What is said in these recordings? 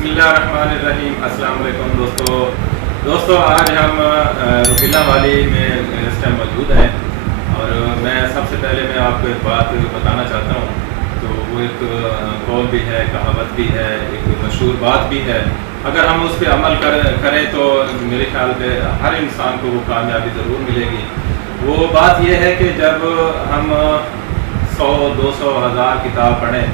بسم اللہ الرحمن الرحیم۔ السلام علیکم دوستو آج ہم روہیلا والی میں اس ٹائم موجود ہیں، اور میں سب سے پہلے میں آپ کو ایک بات بتانا چاہتا ہوں۔ تو وہ ایک قول بھی ہے، کہاوت بھی ہے، ایک مشہور بات بھی ہے۔ اگر ہم اس پہ عمل کریں تو میرے خیال پہ ہر انسان کو وہ کامیابی ضرور ملے گی۔ وہ بات یہ ہے کہ جب ہم 100، 200، 1000 کتاب پڑھیں،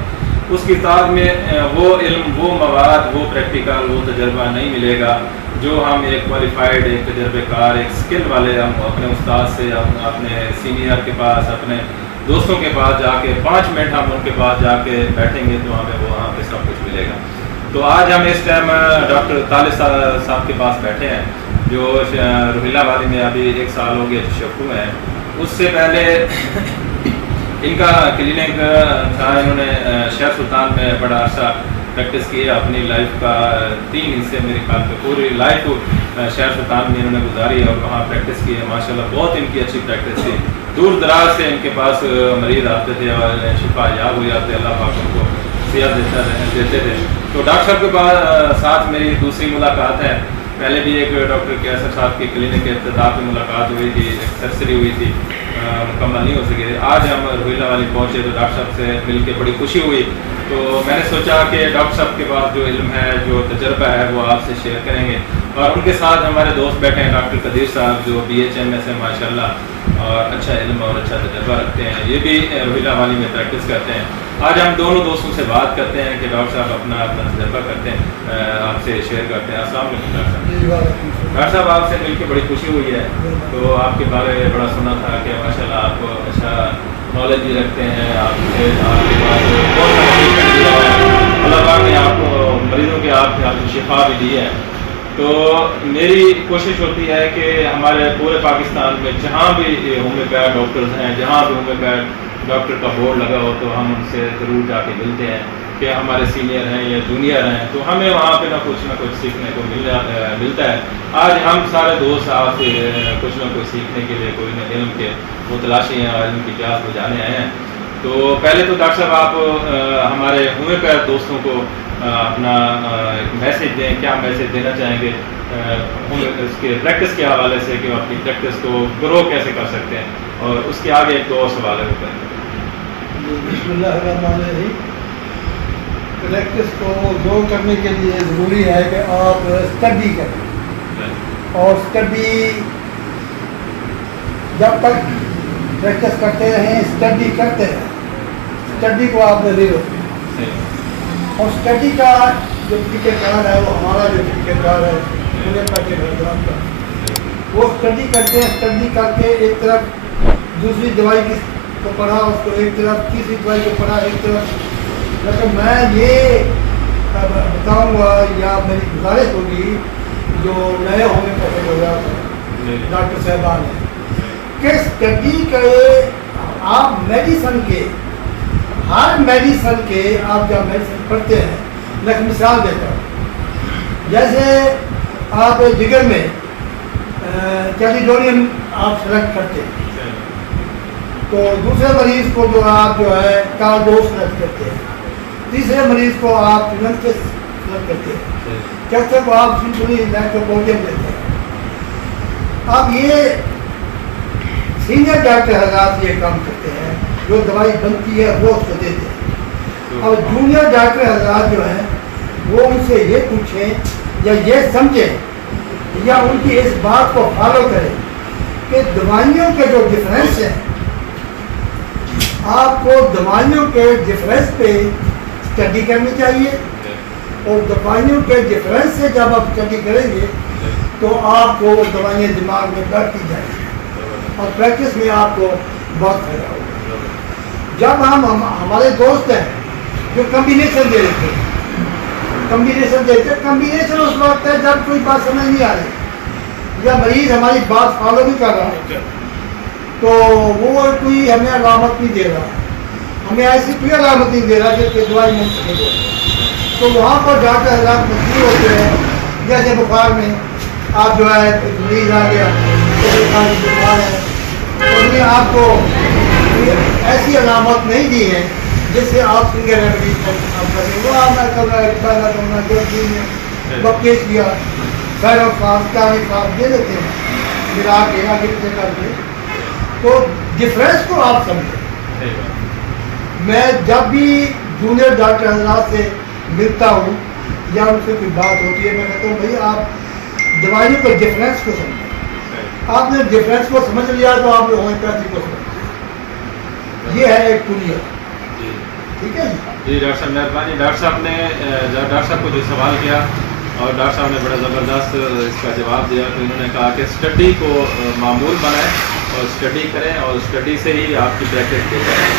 اس کتاب میں وہ علم، وہ مواد، وہ پریکٹیکل، وہ تجربہ نہیں ملے گا جو ہم ایک کوالیفائڈ، ایک تجربے کار، ایک اسکل والے ہم اپنے استاد سے، اپنے سینئر کے پاس، اپنے دوستوں کے پاس جا کے 5 منٹ ہم ان کے پاس جا کے بیٹھیں گے تو ہمیں وہاں پہ سب کچھ ملے گا۔ تو آج ہم اس ٹائم ڈاکٹر طالب صاحب کے پاس بیٹھے ہیں، جو روہیلا والی میں ابھی 1 سال ہو گیا شفٹ ہوئے ہیں۔ اس سے پہلے ان کا کلینک تھا، انہوں نے شہر سلطان میں بڑا عرصہ پریکٹس کی، اپنی لائف کا 3 حصے میرے خیال پہ پوری لائف شہر سلطان میں انہوں نے گزاری اور وہاں پریکٹس کی ہے۔ ماشاءاللہ بہت ان کی اچھی پریکٹس تھی، دور دراز سے ان کے پاس مریض آتے تھے اور شفا یاب ہو جاتے، اللہ پاک ان کو صحت دیتے تھے۔ تو ڈاکٹر صاحب کے ساتھ میری دوسری ملاقات ہے۔ پہلے بھی ایک ڈاکٹر کیسر صاحب کی کلینک کے افتتاح پہ ملاقات ہوئی تھی، ایک سرسری ہوئی تھی، مکمل نہیں ہو سکی۔ آج ہم روہیلا والی پہنچے تو ڈاکٹر صاحب سے مل کے بڑی خوشی ہوئی۔ تو میں نے سوچا کہ ڈاکٹر صاحب کے پاس جو علم ہے، جو تجربہ ہے، وہ آپ سے شیئر کریں گے۔ اور ان کے ساتھ ہمارے دوست بیٹھے ہیں ڈاکٹر قدیر صاحب، جو BHMS ہے ماشاءاللہ، اور اچھا علم اور اچھا تجربہ رکھتے ہیں، یہ بھی روہیلا والی میں پریکٹس کرتے ہیں۔ آج ہم دونوں دوستوں سے بات کرتے ہیں کہ ڈاکٹر صاحب اپنا تجربہ کرتے ہیں، آپ سے شیئر کرتے ہیں۔ السلام علیکم ڈاکٹر صاحب، آپ سے مل کے بڑی خوشی ہوئی ہے۔ تو آپ کے بارے میں بڑا سنا تھا کہ ماشاءاللہ آپ اچھا نالج بھی رکھتے ہیں، آپ کے پاس بہت سارا اللہ پاک نے آپ کو مریضوں کے آپ کو شفا بھی دی ہے۔ تو میری کوشش ہوتی ہے کہ ہمارے پورے پاکستان میں جہاں بھی ہومیوپیتھ ڈاکٹرز ہیں، جہاں بھی ہومیوپیتھ ڈاکٹر کا بورڈ لگا ہو، تو ہم ان سے ضرور جا کے ملتے ہیں کہ ہمارے سینئر ہیں یا جونیئر ہیں، تو ہمیں وہاں پہ نہ کچھ سیکھنے کو ملتا ہے۔ آج ہم سارے دوست آپ سے کچھ نہ کچھ سیکھنے کے لیے، کوئی نہ علم کے متلاشی ہیں اور علم کی پیاس بجھانے آئے ہیں۔ تو پہلے تو ڈاکٹر صاحب آپ ہمارے ہومیوپیتھ دوستوں کو اپنا ایک میسیج دیں، کیا میسیج دینا چاہیں گے اس کے پریکٹس کے حوالے سے، کہ وہ اپنی پریکٹس کو گرو کیسے کر سکتے ہیں، اور اس کے آگے ایک 2 اور سوال ہے وہ کریں گے۔ بسم اللہ الرحمن الرحیم۔ پریکٹس کو گرو کرنے کے لیے ضروری ہے کہ آپ اسٹڈی کریں، اور اسٹڈی جب تک پریکٹس کرتے رہیں، اسٹڈی کرتے رہیں، اسٹڈی کو آپ نے نہیں روکنا۔ اور اسٹڈی کا جو طریقہ کار ہے، وہ ہمارا جو طریقہ کار ہے وہ اسٹڈی کرتے ہیں، اسٹڈی کر کے ایک طرف دوسری دوائی کو پڑھا، اس کو ایک طرف تیسری دوائی کو پڑھا ایک طرف۔ لیکن میں یہ بتاؤں گا یا میری گزارش ہوگی جو نئے ہومیوپیتھک ہو جاتے ڈاکٹر صاحبان ہیں، کہ اسٹڈی کرے آپ میڈیسن کے، ہر میڈیسن کے آپ جب میڈیسن پڑھتے ہیں، لیکن مثال دیتا ہوں، جیسے آپ جگر میں کیلیڈونیم آپ سلیکٹ کرتے ہیں، تو دوسرے مریض کو آپ ہے کارڈوز سلیکٹ کرتے ہیں، تیسرے مریض کو آپ سلیکٹ کرتے ہیں، چوتھے کو آپ سمپلی نائٹروپوڈیم دیتے ہیں۔ اب یہ سینئر ڈاکٹر حضرات یہ کام کرتے ہیں، جو دوائی بنتی ہے وہ اس کو دیتے ہیں۔ اور جونیئر ڈاکٹر حضرات جو ہیں وہ ان سے یہ پوچھیں یا یہ سمجھیں یا ان کی اس بات کو فالو کریں کہ دوائیوں کے جو ڈفرینس ہیں، آپ کو دوائیوں کے ڈفرینس پہ اسٹڈی کرنی چاہیے، اور دوائیوں کے ڈفرینس سے جب آپ اسٹڈی کریں گے تو آپ کو دوائیاں دماغ میں بیٹھتی جائیں گی، اور پریکٹس میں آپ کو بہت فائدہ ہوگا۔ جب ہمارے دوست ہیں جو کمبینیشن دے دیتے ہیں، کمبینیشن اس وقت ہے جب کوئی بات سمجھ نہیں آ رہی یا مریض ہماری بات فالو نہیں کر رہا ہے، تو وہ کوئی ہمیں علامت نہیں دے رہا، ہمیں ایسی کوئی علامت نہیں دے رہا کہ دوائی منتخب ہو، تو وہاں پر ڈاکٹر حضرات مشہور ہوتے ہیں۔ جیسے بخار میں آپ جو ہے مریض آ گیا، بخار ہے، انہوں نے آپ کو ایسی علامت نہیں دی ہے جس سے آپ سنگل ریمیڈیز کا استعمال کریں وہ میں کر رہا ہے پہلا کرنا جو میں بکیش کیا سر اور فاس چار فاس دے دیتے ہیں ملا کے آگے پیچھے کر کے تو ڈفرینس کو آپ سمجھیں. میں جب بھی جونیئر ڈاکٹر حضرات سے ملتا ہوں یا ان سے کوئی بات ہوتی ہے میں کہتا ہوں بھائی آپ دوائیوں کے ڈفرینس کو سمجھیں. آپ نے ڈفرینس کو سمجھ لیا تو آپ نے ہومیوپیتھی کو سمجھ. یہ ہے ایک دنیا. ٹھیک ہے جی ڈاکٹر صاحب مہربانی. ڈاکٹر صاحب نے ڈاکٹر صاحب کو جو سوال کیا اور ڈاکٹر صاحب نے بڑا زبردست اس کا جواب دیا تو انہوں نے کہا کہ اسٹڈی کو معمول بنائیں اور اسٹڈی کریں اور اسٹڈی سے ہی آپ کی پریکٹس کی جائے.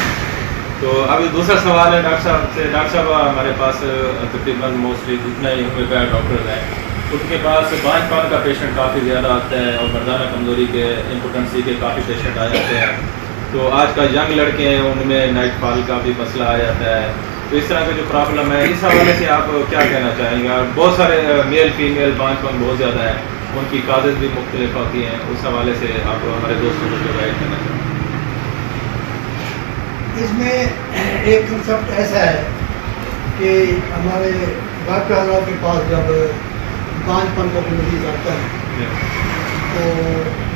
تو ابھی دوسرا سوال ہے ڈاکٹر صاحب سے. ڈاکٹر صاحب ہمارے پاس تقریباً موسٹلی جتنا ہی ہومیوپیتھ ڈاکٹرز ہیں ان کے پاس بانجھ پان کا پیشنٹ کافی زیادہ آتا ہے اور مردانہ کمزوری کے امپوٹنسی کے کافی پیشنٹ آ جاتے ہیں. تو آج کل ینگ لڑکے ہیں ان میں نائٹ فال کا بھی مسئلہ آ جاتا ہے. تو اس طرح کا جو پرابلم ہے اس حوالے سے آپ کیا کہنا چاہیں گے؟ بہت سارے میل فیمیل بانجھ پان بہت زیادہ ہے, ان کی کازز بھی مختلف ہوتی ہیں. اس حوالے سے آپ ہمارے دوستوں کو جو گائڈ کرنا چاہیں گے. اس میں ایک کنسپٹ ایسا ہے کہ ہمارے ڈاکٹر حضرات کے پاس جب بانجھ پن کا کوئی مریض آتا ہے تو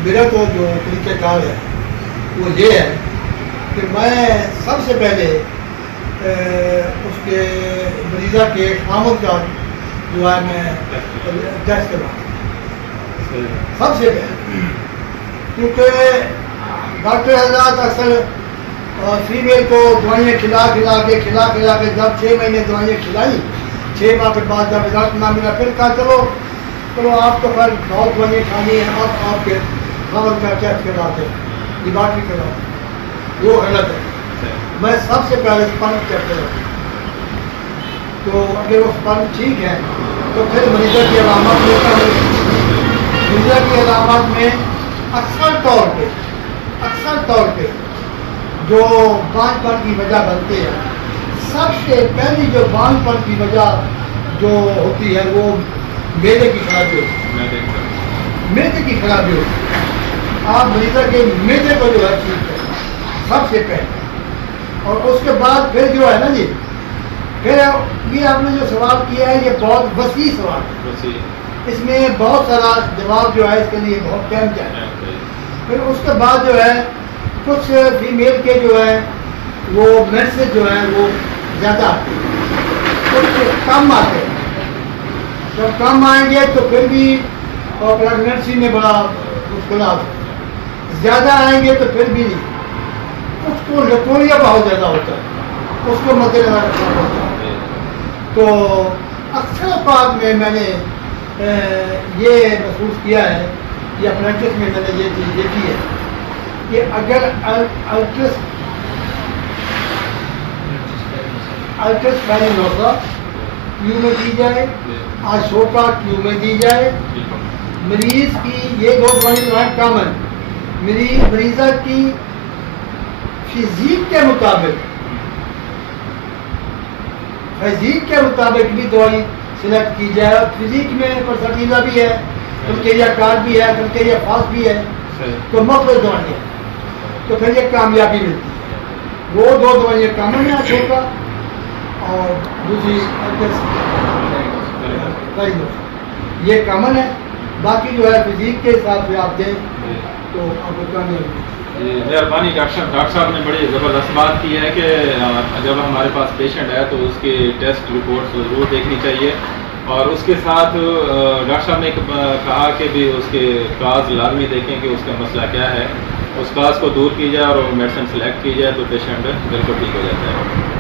میرا تو جو طریقہ کار ہے وہ یہ ہے کہ میں سب سے پہلے اس کے مریضہ کے خامد کا جو ہے میں ٹیسٹ کرواؤں سب سے پہلے, کیونکہ ڈاکٹر حضرات اکثر فیمیل کو دوائیاں کھلا کے جب 6 مہینے دوائیاں کھلائی 6 ماہ کے بعد جب رزلٹ نہ ملا پھر کہا چلو آپ تو پھر بہت دوائیاں کھانی ہیں اب آپ کے خامد کا ٹیسٹ کرواتے ہیں لیبارٹری کرواتے ہیں. وہ غلط ہے. میں سب سے پہلے اسپرم چیک کرتا ہوں. تو اگر وہ اسپرم ٹھیک ہے تو پھر مریضہ کی علامات لیتا ہوں. مریضہ کی علامات میں اکثر طور پہ جو بانجھ پن کی وجہ بنتے ہیں سب سے پہلی جو بانجھ پن کی وجہ جو ہوتی ہے وہ میدے کی خرابی ہوتی ہے. میدے کی خرابی ہوتی ہے. آپ مریضہ کے میدے کو جو ہے ٹھیک کریں سب سے پہلے, اور اس کے بعد پھر جو ہے نا جی پھر یہ آپ نے جو سوال کیا ہے یہ بہت وسیع سوال ہے. اس میں بہت سارا جواب جو ہے اس کے لیے بہت ٹائم چاہیے. پھر اس کے بعد جو ہے کچھ فیمیل کے جو ہے وہ میڈیسن جو ہے وہ زیادہ آتے ہیں, کچھ کم آتے ہیں. جب کم آئیں گے تو پھر بھی پریگننسی میں بڑا مشکلات ہے. زیادہ آئیں گے تو پھر بھی نہیں. اس کو لٹوریا بہت زیادہ ہوتا ہے, اس کو مد نظر رکھنا پڑتا ہے. تو اکثر اوقات میں نے یہ محسوس کیا ہے کہ اپرینٹس میں نے یہ چیز دیکھی ہے کہ اگر الٹراسپائنوسا کیو میں دی جائے, اشوکا کیو میں دی جائے, مریض کی یہ 2 دوائیں کامن مریضہ کی فزیک کے مطابق بھی دوائی سلیکٹ کی جائے. اور فزیک میں پرسٹیلا بھی ہے, کلکیریا کار بھی ہے, کلکیریا فاس بھی ہے, تو مختلف دوائیاں تو پھر یہ کامیابی ملتی ہے. وہ 2 دوائیاں کامن ہیں اشوکا اور دوسری یہ کامن ہے. باقی جو ہے فزیک کے حساب سے آپ دیں تو آپ کو کامیابی. مہربانی ڈاکٹر صاحب نے بڑی زبردست بات کی ہے کہ جب ہمارے پاس پیشنٹ ہے تو اس کی ٹیسٹ رپورٹ ضرور دیکھنی چاہیے, اور اس کے ساتھ ڈاکٹر صاحب نے کہا کہ بھی اس کے کاز لازمی دیکھیں کہ اس کا مسئلہ کیا ہے, اس کاز کو دور کی جائے اور میڈیسن سلیکٹ کی جائے تو پیشنٹ بالکل ٹھیک ہو جاتا ہے.